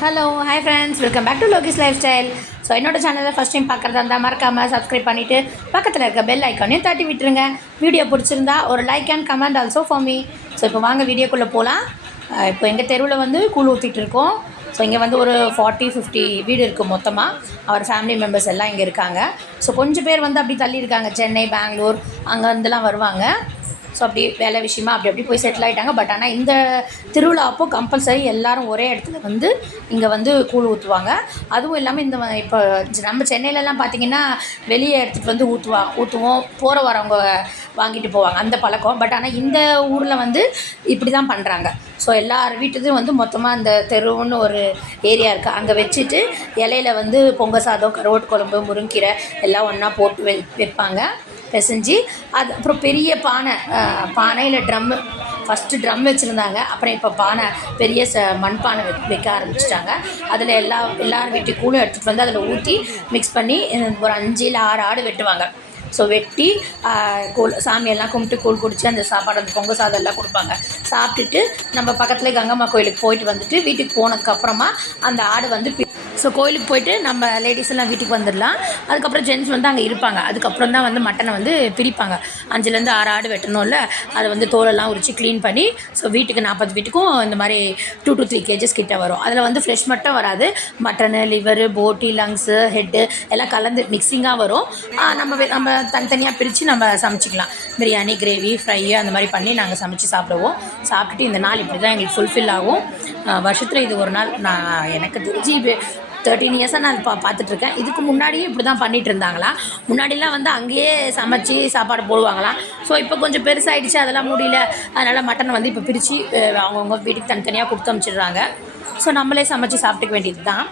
Hello hi friends, welcome back to லோகிஸ் life style. So என்னோட சேனலில் ஃபஸ்ட் டைம் பார்க்குறதா இருந்தால் மறக்காமல் சப்ஸ்கிரைப் பண்ணிவிட்டு பக்கத்தில் இருக்க பெல் ஐக்கானையும் தட்டி விட்டுருங்க. வீடியோ பிடிச்சிருந்தா ஒரு like and comment also for me. So இப்போ வாங்க வீடியோக்குள்ளே போகலாம். இப்போ எங்கள் தெருவில் வந்து கூழ் ஊற்றிட்டு இருக்கோம். ஸோ இங்கே வந்து ஒரு 40-50 வீடு இருக்குது மொத்தமாக. அவர் ஃபேமிலி மெம்பர்ஸ் எல்லாம் இங்கே இருக்காங்க. ஸோ கொஞ்சம் பேர் வந்து அப்படி தள்ளி இருக்காங்க, சென்னை, பெங்களூர் அங்கே வந்துலாம் வருவாங்க. ஸோ அப்படி வேலை விஷயமா அப்படி போய் செட்டில் ஆகிட்டாங்க. பட் ஆனால் இந்த திருவிழா அப்போது கம்பல்சரி எல்லோரும் ஒரே இடத்துல வந்து இங்கே வந்து கூழ் ஊற்றுவாங்க. அதுவும் இல்லாமல் இந்த இப்போ நம்ம சென்னையிலலாம் பார்த்திங்கன்னா வெளியே எடுத்துகிட்டு வந்து ஊற்றுவோம், போகிற வரவங்க வாங்கிட்டு போவாங்க, அந்த பழக்கம். பட் ஆனால் இந்த ஊரில் வந்து இப்படி தான் பண்ணுறாங்க. ஸோ எல்லார் வீட்டுக்கும் வந்து மொத்தமாக அந்த தெருவுன்னு ஒரு ஏரியா இருக்குது, அங்கே வச்சுட்டு இலையில வந்து பொங்கல் சாதம், கருவாட்டு குழம்பு, முருங்கீரை எல்லாம் ஒன்றா போட்டு வைப்பாங்க, பிசைஞ்சு. அது அப்புறம் பெரிய பானையில் ஃபஸ்ட்டு ட்ரம் வச்சுருந்தாங்க. அப்புறம் இப்போ பெரிய மண்பானை வைக்க ஆரம்பிச்சிட்டாங்க. அதில் எல்லார் வீட்டுக்கு கூழும் எடுத்துகிட்டு வந்து அதில் ஊற்றி மிக்ஸ் பண்ணி ஒரு 5 இல்லை 6 ஆடு வெட்டுவாங்க. ஸோ வெட்டி சாமியெல்லாம் கும்பிட்டு கூழ் குடித்து அந்த சாப்பாடு, அந்த பொங்கல் சாதம் எல்லாம் கொடுப்பாங்க. சாப்பிட்டுட்டு நம்ம பக்கத்தில் கங்கம்மா கோயிலுக்கு போயிட்டு வந்துட்டு வீட்டுக்கு போனதுக்கப்புறமா அந்த ஆடு வந்து ஸோ கோயிலுக்கு போயிட்டு நம்ம லேடிஸ் எல்லாம் வீட்டுக்கு வந்துடலாம். அதுக்கப்புறம் ஜென்ட்ஸ் வந்து அங்கே இருப்பாங்க. அதுக்கப்புறம் தான் வந்து மட்டனை வந்து பிரிப்பாங்க. 5லேருந்து 6 ஆடு வெட்டணும்ல, அதை வந்து தோலெல்லாம் உரித்து க்ளீன் பண்ணி, ஸோ வீட்டுக்கு 40 வீட்டுக்கும் இந்த மாதிரி 2 to 3 kgs கிட்ட வரும். அதில் வந்து ஃப்ரெஷ் மட்டும் வராது, மட்டனு, லிவரு, போட்டி, லங்ஸு, ஹெட்டு எல்லாம் கலந்து மிக்சிங்காக வரும். நம்ம தனித்தனியாக பிரித்து நம்ம சமைச்சிக்கலாம். பிரியாணி, கிரேவி, ஃப்ரை அந்த மாதிரி பண்ணி நாங்கள் சமைச்சு சாப்பிடுவோம். சாப்பிட்டுட்டு இந்த நாள் இப்படி தான் எங்களுக்கு ஃபுல்ஃபில் ஆகும். வருஷத்தில் இது ஒரு நாள். எனக்கு தெரிஞ்சு 13 இயர்ஸாக நான் பார்த்துட்ருக்கேன். இதுக்கு முன்னாடியும் இப்படி தான் பண்ணிகிட்டு இருந்தாங்களா. முன்னாடிலாம் வந்து அங்கேயே சமைச்சு சாப்பாடு போடுவாங்களாம். ஸோ இப்போ கொஞ்சம் பெருசாகிடுச்சு, அதெல்லாம் முடியல. அதனால் மட்டன் வந்து இப்போ பிரித்து அவங்கவுங்க வீட்டுக்கு தனித்தனியாக கொடுத்து அனுப்பிச்சிடுறாங்க. ஸோ நம்மளே சமைச்சு சாப்பிட்டுக்க வேண்டியது தான்.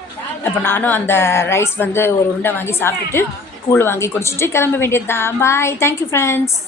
இப்போ நானும் அந்த ரைஸ் வந்து ஒரு உருண்டை வாங்கி சாப்பிட்டுட்டு கூழ் வாங்கி குடிச்சிட்டு கிளம்ப வேண்டியது தான். பாய், தேங்க்யூ ஃப்ரெண்ட்ஸ்.